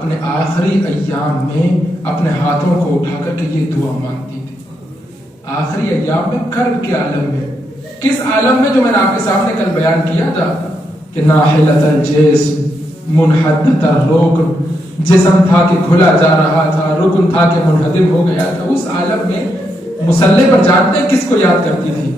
اپنے آخری ایام میں اپنے ہاتھوں کو اٹھا کر کے یہ دعا مانگتی تھی. آخری ایام میں کرب کے عالم میں, کس عالم میں؟ جو میں نے آپ کے سامنے کل بیان کیا تھا کہ ناحلۃ الجسم منحدۃ الرکن, جسم تھا کہ کھلا جا رہا تھا, رکن تھا کہ منہدم ہو گیا تھا. اس عالم میں مصلی پر جانتے ہیں کس کو یاد کرتی تھی؟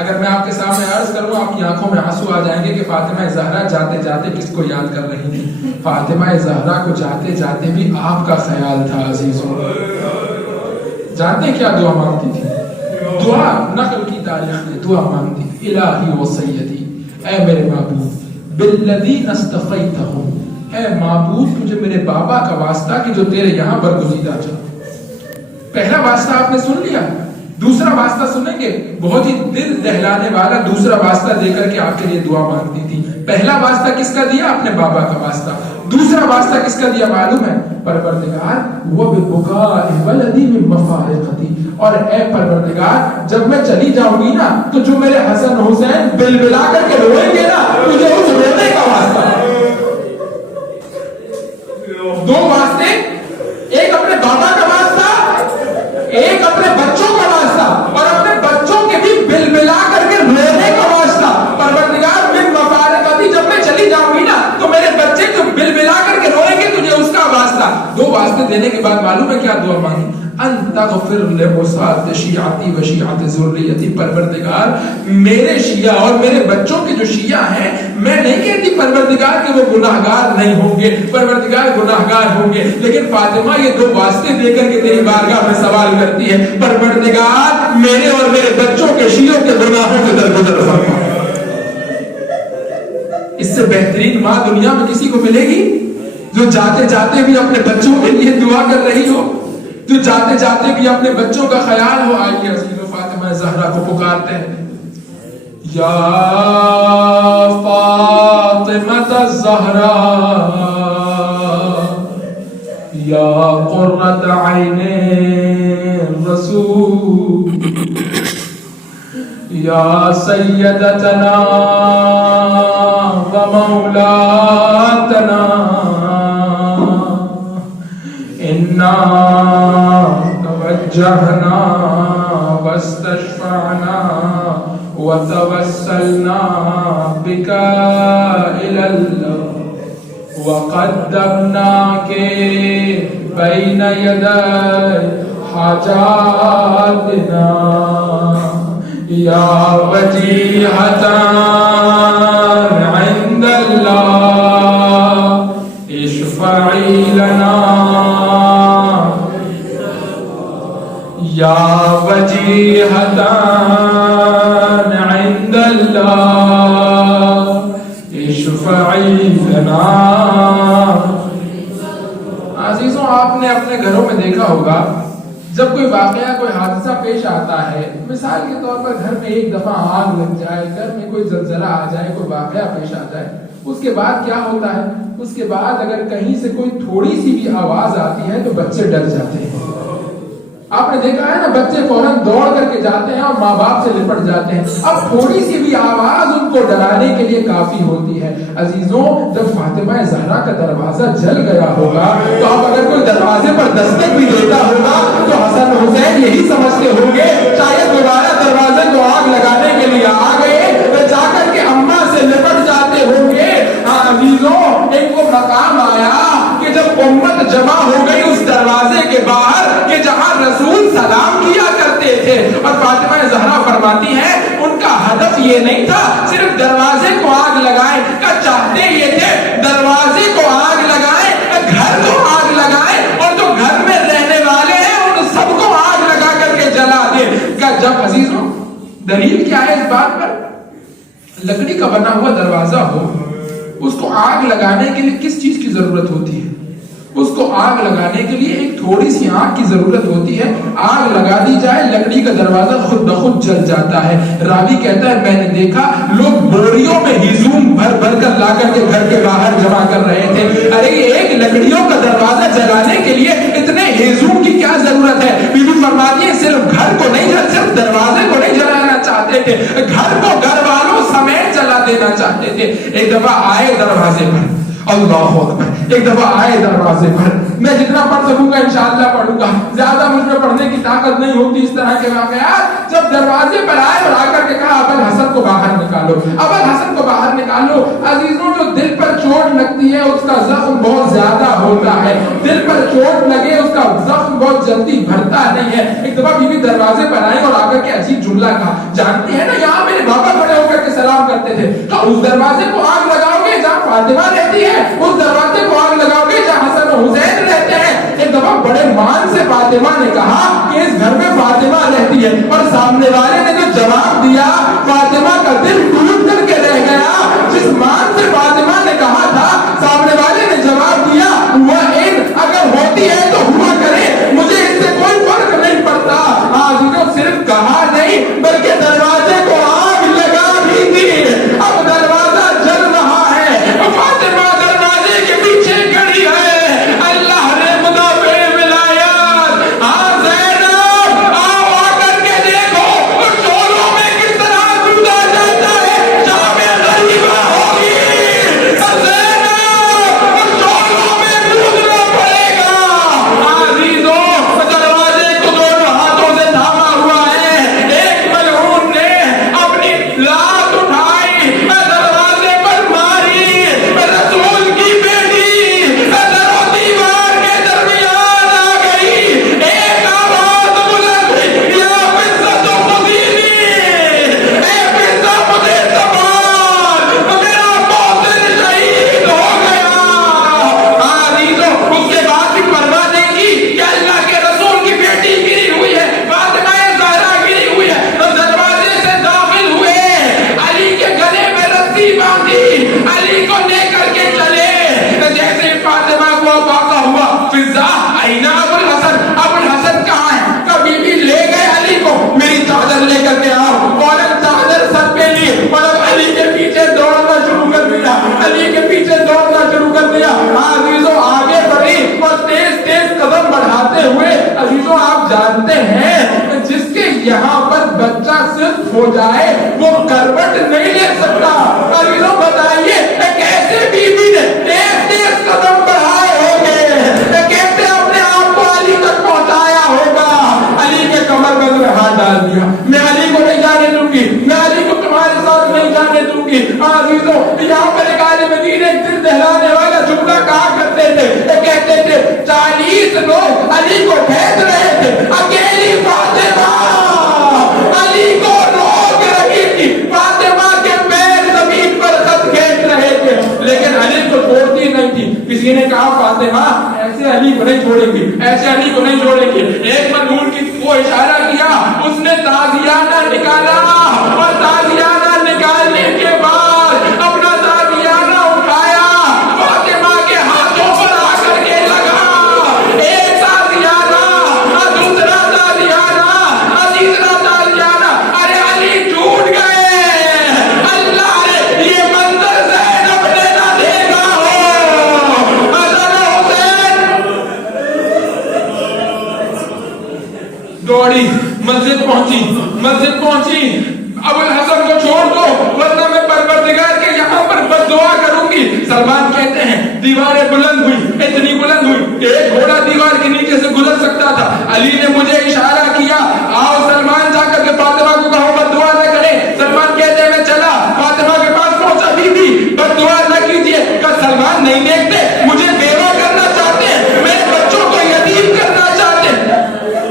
اگر میں آپ کے سامنے عرض کروں آپ کی آنکھوں میں آنسو آ جائیں گے کہ فاطمہ زہرا جاتے جاتے کس کو یاد کر رہی تھی. فاطمہ زہرا کو جاتے جاتے بھی آپ کا خیال تھا. عزیزوں, جانتے ہیں کیا دعا مانگتی تھی؟ دعا نقل کی تاریخ میں دعا مانگتی تھی, الہی و سیدی, اے میرے معبود, بالذین اصطفیتہم, اے معبود تجھے میرے بابا کا واسطہ کہ جو تیرے یہاں برگزیدہ چاہ. پہلا واسطہ آپ نے سن لیا, دوسرا واسطہ سنیں گے, بہت ہی دل دہلانے والا دوسرا واسطہ دے کر کے آپ کے لیے دعا مانگتی تھی. پہلا واسطہ کس کا دیا؟ اپنے بابا کا واسطہ. دوسرا واسطہ کس کا دیا معلوم ہے؟ پروردگار وببکاء ولدی من مفارقتی, اور اے پروردگار جب میں چلی جاؤں گی نا تو جو میرے حسن حسین بلبلا کر کے روئیں گے نا, تجھے اس رونے کا واسطہ. دو واسطے, ایک اپنے بابا کا واسطہ, ایک اپنے بچوں کا واسطہ, اور اپنے بچوں کے بھی بلبلا کر کے رونے کا واسطہ. پروردگار من مفارقتی, جب میں چلی جاؤں گی نا تو میرے بچے جو بلبلا کر کے روئیں گے تجھے اس کا واسطہ. دو واسطے دینے کے بعد معلوم ہے کیا دعا مانگی؟ ان تغفر لعصاة شیعتی و شیعت ذریتی, پروردگار میرے شیعہ اور میرے بچوں کے جو شیعہ ہیں, میں نہیں کہتی پروردگار کہ وہ گناہگار نہیں ہوں گے, پروردگار گناہگار ہوں گے, لیکن فاطمہ یہ دو واسطے دے کر کے تیری بارگاہ میں سوال کرتی ہے, پروردگار میرے اور میرے بچوں کے شیعوں کے گناہوں سے درگزر فرما. اس سے بہترین ماں دنیا میں کسی کو ملے گی جو جاتے جاتے بھی اپنے بچوں کے لیے دعا کر رہی ہو, جو جاتے جاتے بھی اپنے بچوں کا خیال ہو. آئیے عزیزو فاطمہ زہرا کو پکارتے ہیں, یا فاطمہ الزہرا یا قرۃ عین الرسول یا سیدتنا و مولاتنا انا توجہنا واستشفعنا وتوسلنا بك إلى الله وقدمناك بين يدي حاجاتنا يا وجيهة عند الله اشفعي لنا یا وجیہۃ عند اللہ اشفعی لنا. عزیزوں, آپ نے اپنے گھروں میں دیکھا ہوگا جب کوئی واقعہ, کوئی حادثہ پیش آتا ہے, مثال کے طور پر گھر میں ایک دفعہ آگ لگ جائے, گھر میں کوئی زلزلہ آ جائے, کوئی واقعہ پیش آ جائے, اس کے بعد کیا ہوتا ہے؟ اس کے بعد اگر کہیں سے کوئی تھوڑی سی بھی آواز آتی ہے تو بچے ڈر جاتے ہیں. آپ نے دیکھا ہے نا, بچے فوراً دوڑ کر کے جاتے ہیں اور ماں باپ سے لپٹ جاتے ہیں. اب تھوڑی سی بھی آواز ان کو ڈرانے کے لیے کافی ہوتی ہے. عزیزوں, جب فاطمہ زہرا کا دروازہ جل گیا ہوگا تو اب اگر کوئی دروازے پر دستک بھی دیتا ہوگا تو حسن حسین یہی سمجھتے ہوں گے شاید دوبارہ دروازے کو آگ لگانے کے لیے آ گئے, جا کر کے اماں سے لپٹ جاتے ہوں گے. عزیزوں, ایک وہ مقام آیا کہ جب امت جمع ہو گئی اس دروازے کے باہر کہ جہاں رسول سلام کیا کرتے تھے, اور فاطمہ زہرا فرماتی ہیں ان کا ہدف یہ نہیں تھا صرف دروازے کو آگ لگائیں, کا چاہتے یہ تھے دروازے کو آگ لگائیں, گھر کو آگ لگائیں, اور جو گھر میں رہنے والے ہیں ان سب کو آگ لگا کر کے جلا دیں. کا جب عزیزوں دلیل کیا ہے اس بات پر؟ لکڑی کا بنا ہوا دروازہ ہو, اس کو آگ لگانے کے لیے کس چیز کی ضرورت ہوتی ہے؟ اس کو آگ لگانے کے لیے ایک تھوڑی سی آگ کی ضرورت ہوتی ہے. آگ لگا دی جائے, لکڑی کا دروازہ خود بخود جل جاتا ہے. راوی کہتا ہے میں نے دیکھا لوگ بوریوں میں ہیزوم بھر بھر کر لا کر کے گھر کے باہر جمع کر رہے تھے. ارے ایک لکڑیوں کا دروازہ جلانے کے لیے اتنے ہیزوم کی کیا ضرورت ہے؟ بی بی فرماتی ہے صرف گھر کو نہیں, صرف دروازے کو نہیں جلانا چاہتے تھے, گھر کو گھر والوں سمیت جلا دینا چاہتے تھے. ایک دفعہ آئے دروازے پر अल्लाह अकबर। एक दफा आए दरवाजे पर, मैं जितना पढ़ सकूंगा इंशाअल्लाह पढ़ूंगा, ज्यादा मुझ में पढ़ने की ताकत नहीं होती इस तरह के वाकयात। जब दरवाजे पर आए और आकर के कहा अबुल हसन को बाहर निकालो, अबुल हसन को बाहर निकालो। अजीजों, जो दिल पर चोट लगती है उसका जख्म बहुत ज्यादा होता है, दिल पर चोट लगे उसका जख्म बहुत जल्दी भरता नहीं है। एक दफा बीवी दरवाजे पर आई और आकर के अजीब जुमला कहा, जानती है ना यहाँ मेरे बाबा खड़े होकर के सलाम करते थे, तो उस दरवाजे को आग लगाओगे जहाँ फातिमा रहती है, उस दरवाजे को आग लगाओगे जहाँ हसन और हुसैन रहते हैं। एक दफा बड़े मान से फातिमा ने कहा कि इस घर में फातिमा रहती है, और सामने वाले ने जो जवाब दिया फातिमा का दिल टूट करके रह गया। जिस मान से फातिमा ने कहा था, सामने वाले ने जवाब दिया वह एक अगर होती है तो हुआ करे, मुझे इससे कोई फर्क नहीं पड़ता। आज तो सिर्फ कहा नहीं बल्कि दरवाजे को आग लगा भी दी। अब दरवाजा जल रहा है, फातिमा दरवाजे के पीछे खड़ी है। अल्लाह ने मुदाफिर विलायत, हाँ ज़ैनब आओ आकर के देखो उस चोरों में किस तरह कूदा जाता है। जामे गरीबा होगी ज़ैनब, उस चोरों में कूदना पड़ेगा। अजीजों, दरवाजे को दोनों हाथों से थामा हुआ है। एक मलऊन ने अपनी लात उठाई, दरवाजे पर मारी, रसूल की बेटी दरो दीवार के दरमियान आ गई। एक आवाज बुलंद हुई, या बिज़्ज़त खुदीनी, ए बिज़्ज़त मुझे संभाल, मेरा मौतिल शहीद हो गया। अजीजों, उसके बाद भी परवाह नहीं की कि अल्लाह के रसूल की बेटी गिरी हुई है, फातिमा ज़हरा गिरी हुई है। तो दरवाजे से दाखिल हुए, अली के गले में रस्सी बांधी, अली को लेकर के चले। जैसे फातिमा को वाक़ा हुआ, फिज़ा आईना अबुल हसन, अबुल हसन कहाँ है? कभी भी ले गए अली को, मेरी चादर लेकर के आओ, और चादर सर पे ली और अली के पीछे दौड़ना शुरू कर दिया, अली के पीछे दौड़ना शुरू कर दिया। अजीजों, आगे बढ़ी और तेज तेज कदम बढ़ाते हुए, अजीजों आप जानते हैं जिसके यहाँ पर बच्चा सिर्फ हो जाए वो करवट नहीं ले सकता। अजीजों बताइए कैसे बीबी ने तेज तेज कदम बढ़ाए होंगे, कैसे अपने आप को अली तक पहुंचाया होगा। अली के कमर बंद में हाथ डाल दिया, मैं अली को नहीं जाने दूंगी, मैं अली को तुम्हारे साथ नहीं जाने दूंगी। अजीजों, यहाँ पर एक आलिम दीन एक दिल दहलाने वाला जुमला कहा करते थे, कहते थे 40 लोग अली को भेज रहे थे, अकेली फातिमा अली को रोक रही थी, फातिमा के पैर जमीन पर खत खेच रहे थे, लेकिन अली को छोड़ती नहीं थी। किसी ने कहा फातिमा ऐसे अली को नहीं छोड़ेंगे, ऐसे अली को नहीं छोड़ेंगे। एक मजदूर की को इशारा किया, उसने ताजियाना निकाला और ताजियाना निकालने के बाद अपना ताजियाना उठाया, फातिमा के हाथों पर आकर के लगा। एक ताजियाना, दूसरा ताजियाना, तीसरा ताजियाना, अरे अली टूट गए। अल्लाह रे ये मंजर ज़ैनब ने ना देखा हो। हसन हुसैन दौड़ी, मस्जिद पहुंची, मस्जिद पहुंची। अबुल हसन को छोड़ दो वरना मैं परवरदिगार के यहाँ पर बद्दुआ करूंगी। सलमान कहते हैं दीवारें बुलंद हुई, इतनी बुलंद हुई कि एक घोड़ा दीवार के नीचे से गुजर सकता था। अली ने मुझे इशारा किया, आओ सलमान जाकर के फातिमा को कहो बद्दुआ न करे। सलमान कहते हैं मैं चला, फातिमा के पास पहुंचा, बीबी बद्दुआ न कीजिए। क्या सलमान नहीं देखते मुझे बेवा करना चाहते हैं, मेरे बच्चों को यतीम करना चाहते हैं,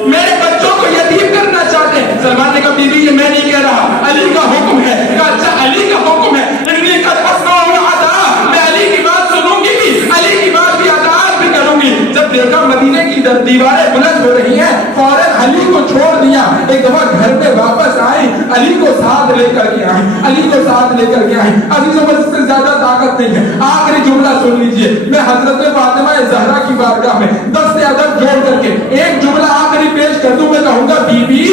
मेरे बच्चों को यतीम करना चाहते हैं। सलमान ने कहा बीबी ये मैं नहीं कह रहा, अली का हुक्म है। कहा अच्छा अली का हुक्म है, मैं अली की बात सुनूंगी भी, अली की बात भी अताअत भी करूंगी। जब देखा मदीने की दीवारें बुलंद हो रही हैं, फौरन अली को छोड़ दिया। एक दफा घर पे वापस आई, अली को साथ लेकर के आई, अली को साथ लेकर के आई। अजीजों बस इससे ज्यादा ताकत नहीं है, आखिरी जुमला सुन लीजिए। मैं हजरत फातिमा ज़हरा की बारगाह में 10 से अदब जोड़ करके एक जुमला आखिरी पेश कर दूं। मैं कहूंगा बीबी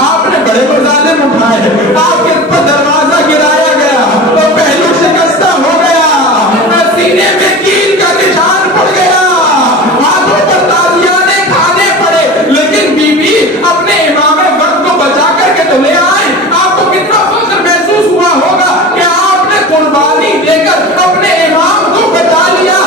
आपने बड़े मजालिम उठाए हैं, आपके ऊपर दरवाजा गिराया गया तो पहलू शिकस्ता हो गया, सीने में कील का निशान पड़ गया, हाथों पर ताजियाने खाने पड़े, लेकिन बीबी अपने इमाम वक्त को बचा करके तो ले आए। आपको कितना फख्र महसूस हुआ होगा कि आपने कुर्बानी देकर अपने इमाम को बचा लिया।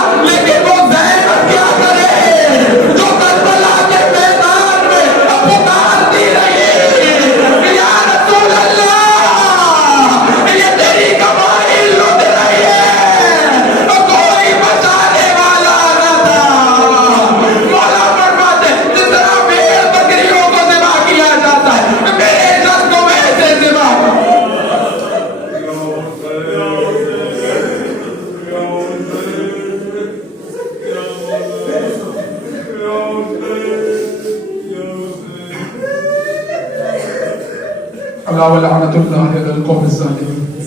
अला व लअनतुल्लाहि अलल कौमिज़ ज़ालिमीन।